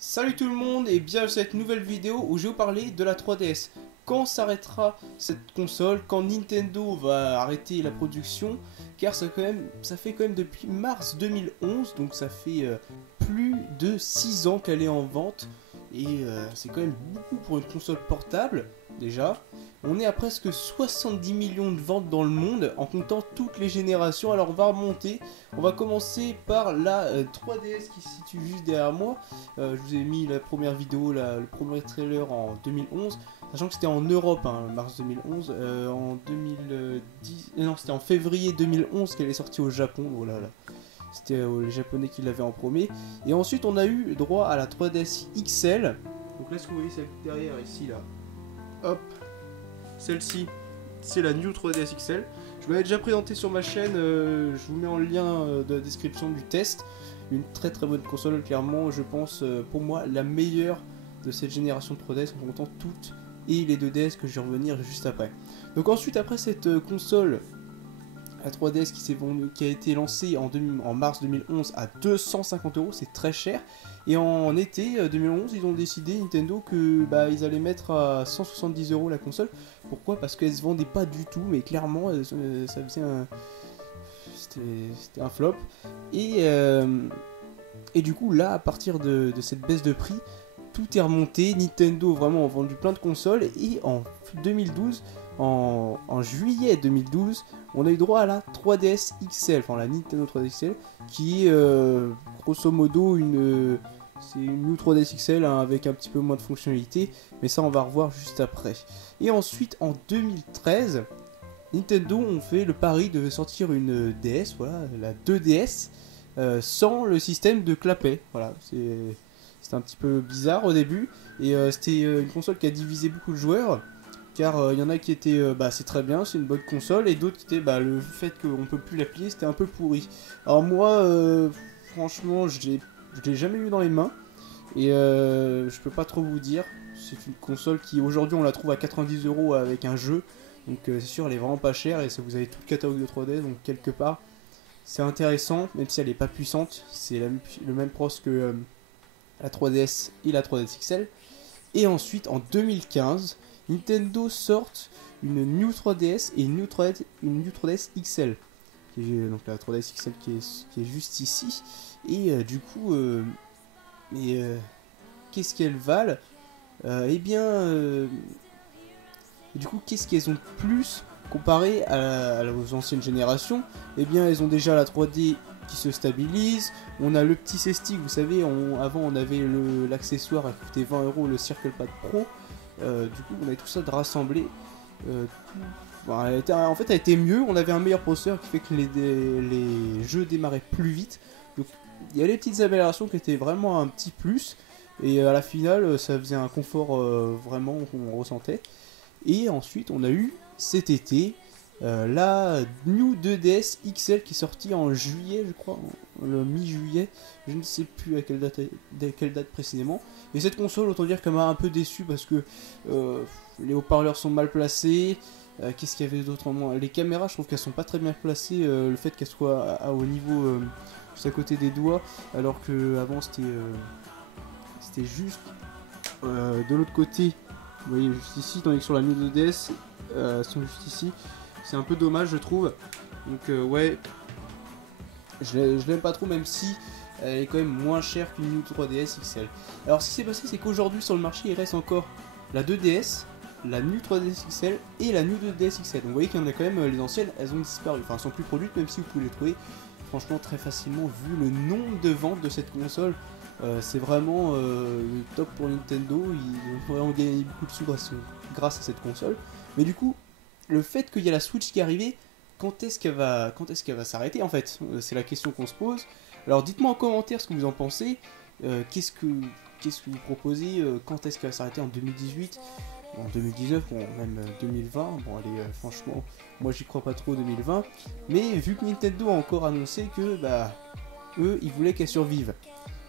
Salut tout le monde et bienvenue dans cette nouvelle vidéo où je vais vous parler de la 3DS. Quand s'arrêtera cette console, quand Nintendo va arrêter la production, car ça fait quand même depuis mars 2011, donc ça fait plus de 6 ans qu'elle est en vente, et c'est quand même beaucoup pour une console portable, déjà. On est à presque 70 millions de ventes dans le monde, en comptant toutes les générations, alors on va remonter. On va commencer par la 3DS qui se situe juste derrière moi. Je vous ai mis la première vidéo, le premier trailer en 2011, sachant que c'était en Europe, hein, mars 2011. En 2010, non, c'était en février 2011 qu'elle est sortie au Japon. Oh là là, c'était les Japonais qui l'avaient en premier. Et ensuite, on a eu droit à la 3DS XL. Donc là, ce que vous voyez, celle derrière ici, là. Hop, celle-ci, c'est la New 3DS XL. Je vous l'avais déjà présenté sur ma chaîne, je vous mets en lien de la description du test. Une très très bonne console, clairement, je pense, pour moi, la meilleure de cette génération de 3DS, en comptant toutes et les 2DS que je vais revenir juste après. Donc ensuite, après cette console, la 3DS qui a été lancée en mars 2011 à 250 €, c'est très cher. Et en été 2011, ils ont décidé, Nintendo, que ils allaient mettre à 170 € la console. Pourquoi? Parce qu'elle se vendait pas du tout, mais clairement, ça faisait c'était un flop. Et du coup, là, à partir de cette baisse de prix, tout est remonté. Nintendo vraiment a vendu plein de consoles. Et en 2012, en juillet 2012, on a eu droit à la 3DS XL, enfin la Nintendo 3DS XL, qui est grosso modo c'est une New 3DS XL, hein, avec un petit peu moins de fonctionnalités, mais ça on va revoir juste après. Et ensuite, en 2013, Nintendo ont fait le pari de sortir une DS, voilà, la 2DS, sans le système de clapet. Voilà, c'était un petit peu bizarre au début, et c'était une console qui a divisé beaucoup de joueurs, car il y en a qui étaient, c'est très bien, c'est une bonne console, et d'autres qui étaient, le fait qu'on peut plus l'appuyer, c'était un peu pourri. Alors moi, franchement, je l'ai jamais eu dans les mains, et je peux pas trop vous dire. C'est une console qui aujourd'hui on la trouve à 90 € avec un jeu, donc c'est sûr elle est vraiment pas chère, et ça, vous avez tout le catalogue de 3D, donc quelque part c'est intéressant, même si elle est pas puissante. C'est le même pros que la 3DS et la 3DS XL. Et ensuite, en 2015, Nintendo sort une New 3DS et une New 3DS XL. Donc la 3DS XL qui est juste ici. Et du coup, qu'est-ce qu'elles valent? Eh bien, du coup, qu'est-ce qu'elles ont de plus comparé aux anciennes générations? Eh bien, elles ont déjà la 3D qui se stabilise. On a le petit C-Stick, vous savez, avant on avait l'accessoire à coûter 20 €, le Circle Pad Pro. Du coup, on avait tout ça de rassemblé. En fait, elle était mieux. On avait un meilleur processeur qui fait que les jeux démarraient plus vite. Donc, il y a les petites améliorations qui étaient vraiment un petit plus. Et à la finale, ça faisait un confort vraiment qu'on ressentait. Et ensuite, on a eu cet été la New 2DS XL qui est sortie en juillet, je crois, le mi-juillet. Je ne sais plus à quelle date précisément. Et cette console, autant dire qu'elle m'a un peu déçu parce que les haut-parleurs sont mal placés. Qu'est-ce qu'il y avait d'autre en moins? Les caméras, je trouve qu'elles sont pas très bien placées. Le fait qu'elles soient au niveau juste à côté des doigts, alors que avant c'était juste de l'autre côté. Vous voyez juste ici, tandis que sur la New 2DS, elles sont juste ici. C'est un peu dommage, je trouve. Donc ouais, je l'aime pas trop, même si elle est quand même moins chère qu'une New 3DS XL. Alors ce qui s'est passé, c'est qu'aujourd'hui sur le marché, il reste encore la 2DS, la New 3DS XL et la New 2DS XL. Donc vous voyez qu'il y en a quand même, les anciennes, elles ont disparu. Enfin, elles sont plus produites, même si vous pouvez les trouver franchement très facilement, vu le nombre de ventes de cette console. C'est vraiment le top pour Nintendo. Ils ont vraiment gagné beaucoup de sous grâce à cette console. Mais du coup, le fait qu'il y a la Switch qui est arrivée, quand est-ce qu'elle va s'arrêter en fait? C'est la question qu'on se pose. Alors dites-moi en commentaire ce que vous en pensez. Qu'est-ce que vous proposez? Quand est-ce qu'elle va s'arrêter? En 2018, en 2019, bon, même 2020? Bon allez, franchement, moi j'y crois pas trop 2020. Mais vu que Nintendo a encore annoncé que eux, ils voulaient qu'elle survive.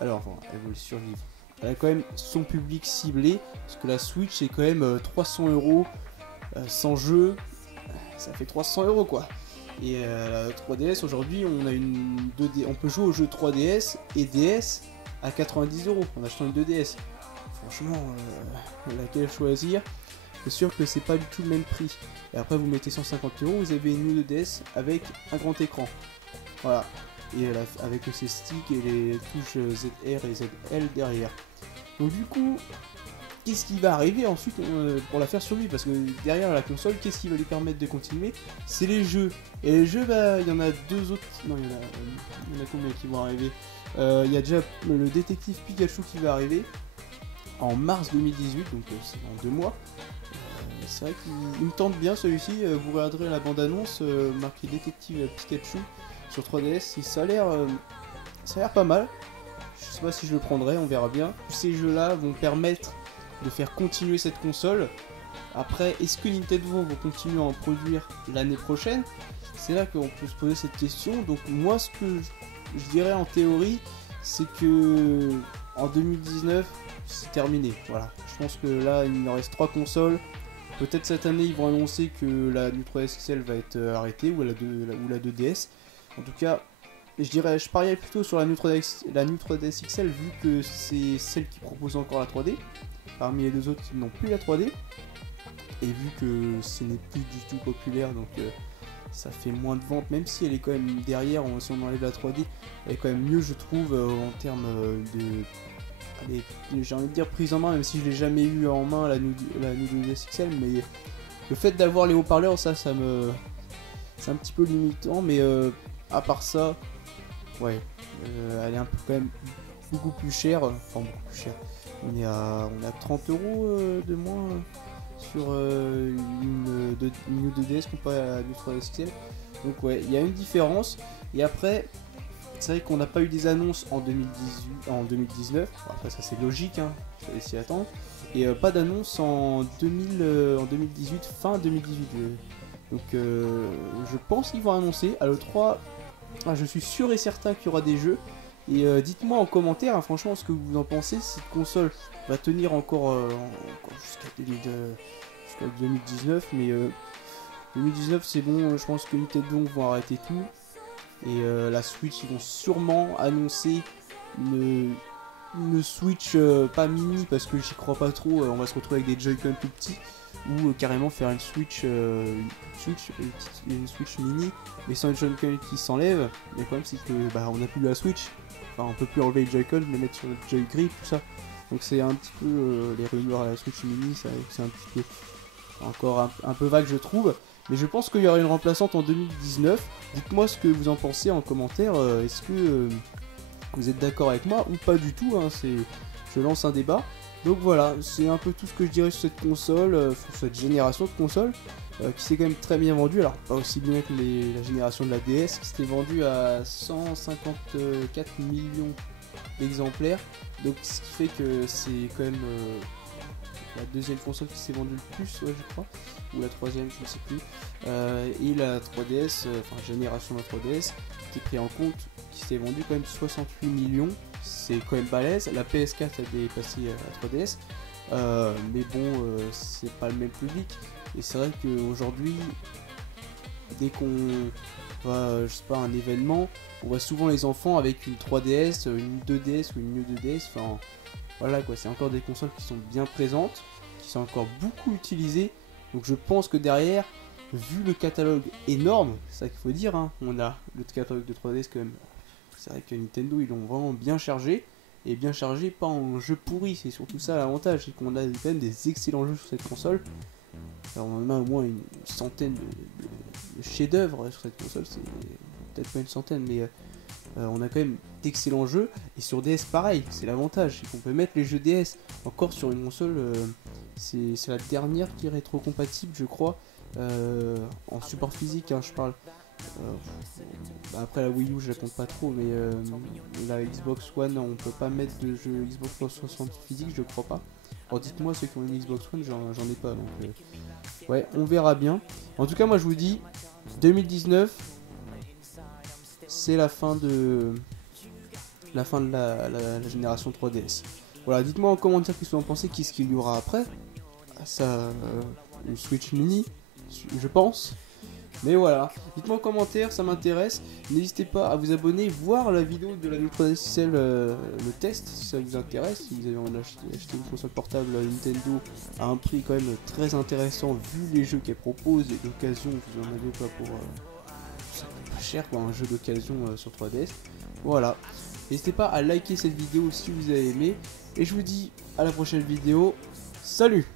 Alors, bon, elle voulait survivre. Elle a quand même son public ciblé, parce que la Switch c'est quand même 300 € sans jeu, ça fait 300 € quoi. Et la 3DS aujourd'hui, on a une 2D, on peut jouer aux jeux 3DS et DS à 90 € en achetant une 2DS. Franchement, laquelle choisir? C'est sûr que c'est pas du tout le même prix. Et après vous mettez 150 €, vous avez une New 2DS avec un grand écran. Voilà. Et avec ses sticks et les touches ZR et ZL derrière. Donc du coup, qu'est-ce qui va arriver ensuite pour la faire survivre? Parce que derrière la console, qu'est-ce qui va lui permettre de continuer? C'est les jeux. Et les jeux, bah, il y en a deux autres. Non, il y en a combien qui vont arriver? Il y a déjà le détective Pikachu qui va arriver en mars 2018, donc c'est dans 2 mois. C'est vrai qu'il me tente bien celui-ci. Vous regarderez la bande-annonce marquée détective Pikachu sur 3DS. Et ça a l'air pas mal. Je sais pas si je le prendrai, on verra bien. Tous ces jeux-là vont permettre de faire continuer cette console. Après, est-ce que Nintendo va continuer à en produire l'année prochaine? C'est là qu'on peut se poser cette question. Donc moi, ce que je dirais en théorie, c'est que en 2019, c'est terminé. Voilà. Je pense que là, il nous reste 3 consoles. Peut-être cette année, ils vont annoncer que la New 3DS XL va être arrêtée ou la 2DS. En tout cas, je parierais plutôt sur la New 3DS XL vu que c'est celle qui propose encore la 3D. Parmi les deux autres qui n'ont plus la 3D. Et vu que ce n'est plus du tout populaire, donc ça fait moins de ventes, même si elle est quand même derrière, si on enlève la 3D, elle est quand même mieux, je trouve, en termes de... Allez, j'ai envie de dire prise en main, même si je l'ai jamais eu en main la New 2DS XL, mais le fait d'avoir les haut-parleurs, c'est un petit peu limitant, mais à part ça, ouais, elle est un peu quand même beaucoup plus chère, enfin beaucoup plus chère. On est à 30 € de moins sur une New 2DS comparé à la New 3DS XL. Donc ouais, il y a une différence. Et après, c'est vrai qu'on n'a pas eu des annonces en 2019. Après ça c'est logique, hein, il fallait s'y attendre. Et pas d'annonce en 2018, fin 2018. Donc je pense qu'ils vont annoncer à l'E3. Je suis sûr et certain qu'il y aura des jeux. Et dites-moi en commentaire, hein, franchement, ce que vous en pensez. Cette console va tenir encore jusqu'à 2019, mais 2019 c'est bon. Je pense que Nintendo vont arrêter tout. Et la Switch, ils vont sûrement annoncer une Switch pas mini parce que j'y crois pas trop. On va se retrouver avec des Joy-Con tout petits ou carrément faire une Switch mini mais sans une Joy-Con qui s'enlève. Mais le problème c'est que on n'a plus la Switch. Enfin, on peut plus enlever le Joy-Con, les mettre sur le Joy-Grip, tout ça. Donc c'est un petit peu les rumeurs à la Switch mini, c'est un petit peu encore un peu vague je trouve. Mais je pense qu'il y aura une remplaçante en 2019. Dites-moi ce que vous en pensez en commentaire. Est-ce que vous êtes d'accord avec moi ou pas du tout, hein, je lance un débat. Donc voilà, c'est un peu tout ce que je dirais sur cette console, sur cette génération de consoles, qui s'est quand même très bien vendue. Alors pas aussi bien que la génération de la DS, qui s'était vendue à 154 millions d'exemplaires. Donc ce qui fait que c'est quand même la deuxième console qui s'est vendue le plus, ouais, je crois, ou la troisième, je ne sais plus. Et la 3DS, enfin génération de la 3DS, qui est pris en compte, qui s'est vendue quand même 68 millions. C'est quand même balèze. La PS4 a dépassé la 3DS, mais bon, c'est pas le même public. Et c'est vrai qu'aujourd'hui, dès qu'on va, je sais pas, un événement, on voit souvent les enfants avec une 3DS, une 2DS ou une New 2DS. Enfin, voilà quoi, c'est encore des consoles qui sont bien présentes, qui sont encore beaucoup utilisées. Donc je pense que derrière, vu le catalogue énorme, c'est ça qu'il faut dire, hein, on a le catalogue de 3DS quand même. C'est vrai que Nintendo ils l'ont vraiment bien chargé, et bien chargé pas en jeux pourris, c'est surtout ça l'avantage, c'est qu'on a quand même des excellents jeux sur cette console. Alors on en a au moins une centaine de chefs-d'œuvre sur cette console, c'est peut-être pas une centaine, mais on a quand même d'excellents jeux. Et sur DS pareil, c'est l'avantage, c'est qu'on peut mettre les jeux DS encore sur une console, c'est la dernière qui est rétro-compatible je crois, en support physique, hein, je parle. Après la Wii U je la compte pas trop, mais la Xbox One on peut pas mettre de jeu Xbox 360 physique, je crois pas. Alors dites-moi ceux qui ont une Xbox One, j'en ai pas, donc ouais, on verra bien. En tout cas moi je vous dis 2019 c'est la fin de la génération 3DS. Voilà, dites-moi en commentaire qu'est-ce que vous en pensez, qu'est-ce qu'il y aura après. Ça, une Switch mini, je pense. Mais voilà, dites-moi en commentaire, ça m'intéresse. N'hésitez pas à vous abonner, voir la vidéo de la Micro SL, le test, si ça vous intéresse. Si vous avez envie d'acheter une console portable Nintendo à un prix quand même très intéressant, vu les jeux qu'elle propose, et d'occasion, vous en avez pas pour... ça coûte pas cher, quoi, un jeu d'occasion sur 3DS. Voilà, n'hésitez pas à liker cette vidéo si vous avez aimé. Et je vous dis à la prochaine vidéo. Salut!